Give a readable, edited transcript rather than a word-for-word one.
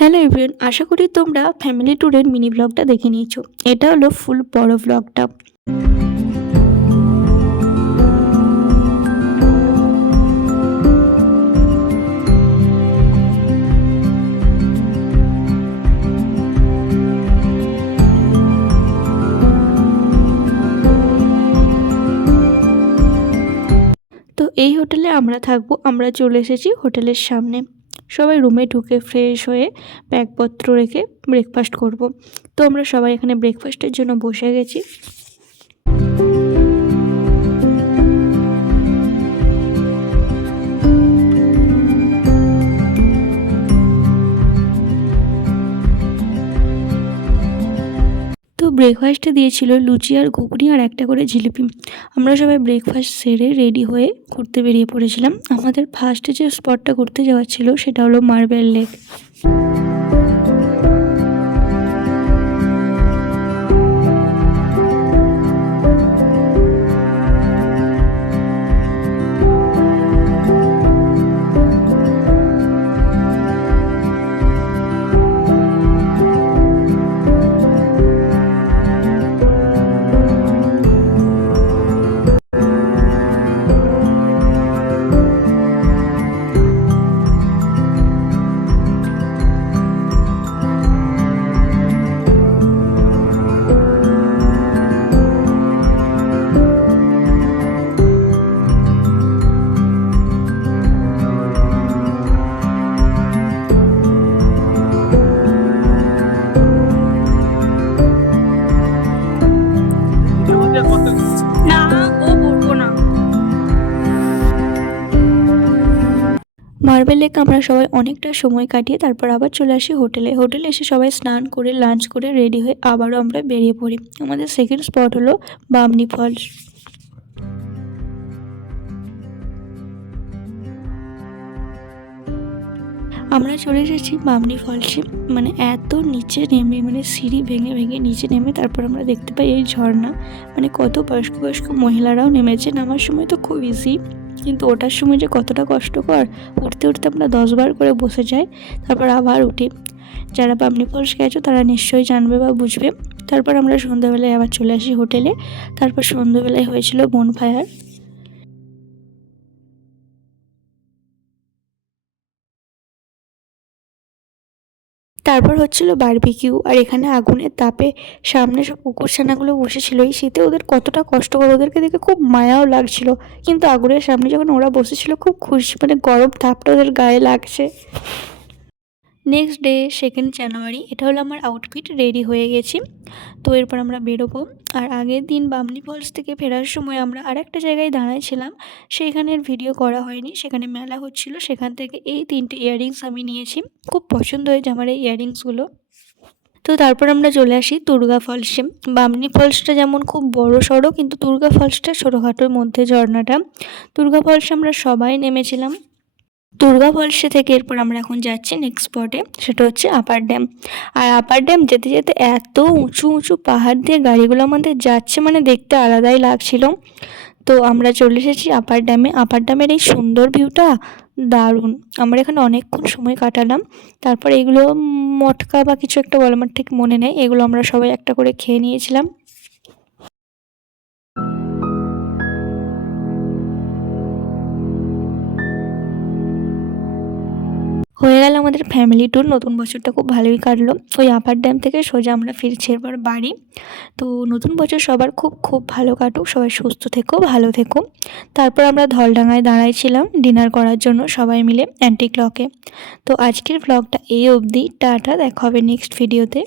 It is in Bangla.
হ্যালো এভরিওয়ান, আশা করি তোমরা ফ্যামিলি ট্যুরের মিনি ব্লগটা দেখে নিয়েছো। এটা হলো ফুল বড় ব্লগটা। তো এই হোটেলে আমরা থাকবো। আমরা চলে এসেছি হোটেলের সামনে। সবাই রুমে ঢুকে ফ্রেশ হয়ে ব্যাগপত্র রেখে ব্রেকফাস্ট করব। তো আমরা সবাই এখানে ব্রেকফাস্টের জন্য বসে গেছি। তো ব্রেকফাস্টে দিয়েছিল লুচি আর ঘুগনি আর একটা করে জিলিপি। আমরা সবাই ব্রেকফাস্ট সেরে রেডি হয়ে ঘুরতে বেরিয়ে পড়েছিলাম। আমাদের ফার্স্টে যে স্পটটা ঘুরতে যাওয়ার ছিল সেটা হলো মার্বেল লেক। মার্বেল লেক আমরা সবাই অনেকটা সময় কাটিয়ে তারপর আবার চলে আসি হোটেলে। হোটেলে এসে সবাই স্নান করে লাঞ্চ করে রেডি হয়ে আবারও আমরা বেরিয়ে পড়ি। আমাদের সেকেন্ড স্পট হলো বামনি ফলস। আমরা চলে এসেছি বামনি ফলসে। মানে এত নিচে নেমে, মানে সিঁড়ি ভেঙে ভেঙে নিচে নেমে তারপর আমরা দেখতে পাই এই ঝর্ণা। মানে কত বয়স্ক বয়স্ক মহিলারাও নেমেছে। নামার সময় তো খুব ইজি, কিন্তু ওঠার সময় যে কতটা কষ্টকর। উঠতে উঠতে আমরা 10 বার করে বসে যাই, তারপর আবার উঠি। যারা বামনি ফলস গেছো তারা নিশ্চয়ই জানবে বা বুঝবে। তারপর আমরা সন্ধ্যাবেলায় আবার চলে আসি হোটেলে। তারপর সন্ধ্যাবেলায় হয়েছিল বনফায়ার। তারপর হচ্ছিল বারবিকিউ। আর এখানে আগুনের তাপে সামনে সব কুকুরছানাগুলো বসেছিল। এই শীতে ওদের কতটা কষ্টকর, ওদেরকে দেখে খুব মায়াও লাগছিল। কিন্তু আগুনের সামনে যখন ওরা বসেছিল খুব খুশি, মানে গরম তাপটা ওদের গায়ে লাগছে। নেক্সট ডে 2 জানুয়ারি, এটা হলো আমার আউটফিট। রেডি হয়ে গেছি। তো এরপর আমরা বেরোবো। আর আগের দিন বামনি ফলস থেকে ফেরার সময় আমরা আরেকটা জায়গায় দাঁড়াইছিলাম, সেইখানের ভিডিও করা হয়নি। সেখানে মেলা হচ্ছিল, সেখান থেকে এই 3টে ইয়াররিংস আমি নিয়েছি। খুব পছন্দ হয়েছে আমার এই ইয়াররিংসগুলো। তো তারপর আমরা চলে আসি দুর্গা ফলসে। বামনি ফলসটা যেমন খুব বড় সড়ো, কিন্তু দুর্গা ফলসটা ছোটোখাটোর মধ্যে ঝর্ণাটা। দুর্গা ফলসে আমরা সবাই নেমেছিলাম। দুর্গা ফলসে থেকে এরপর আমরা এখন যাচ্ছি নেক্সট স্পটে, সেটা হচ্ছে আপার ড্যাম। আর আপার ড্যাম যেতে যেতে এত উঁচু উঁচু পাহাড় দিয়ে গাড়িগুলো আমাদের যাচ্ছে, মানে দেখতে আলাদাই লাগছিল। তো আমরা চলে এসেছি আপার ড্যামে। আপার ড্যামের এই সুন্দর ভিউটা দারুণ। আমরা এখানে অনেকক্ষণ সময় কাটালাম। তারপর এগুলো মটকা বা কিছু একটা বলে, আমার ঠিক মনে নেই। এগুলো আমরা সবাই একটা করে খেয়ে নিয়েছিলাম। হয়ে গেল আমাদের ফ্যামিলি ট্যুর। নতুন বছরটা খুব ভালোই কাটলো। ওই আপার ড্যাম থেকে সোজা আমরা ফিরছি এরপর বাড়ি। তো নতুন বছর সবার খুব খুব ভালো কাটুক, সবাই সুস্থ থেকো, ভালো থেকো। তারপর আমরা ধলডাঙায় দাঁড়াইছিলাম ডিনার করার জন্য সবাই মিলে অ্যান্টিক ক্লকে। তো আজকের ব্লগটা এই অবধি। টাটা, দেখা হবে নেক্সট ভিডিওতে।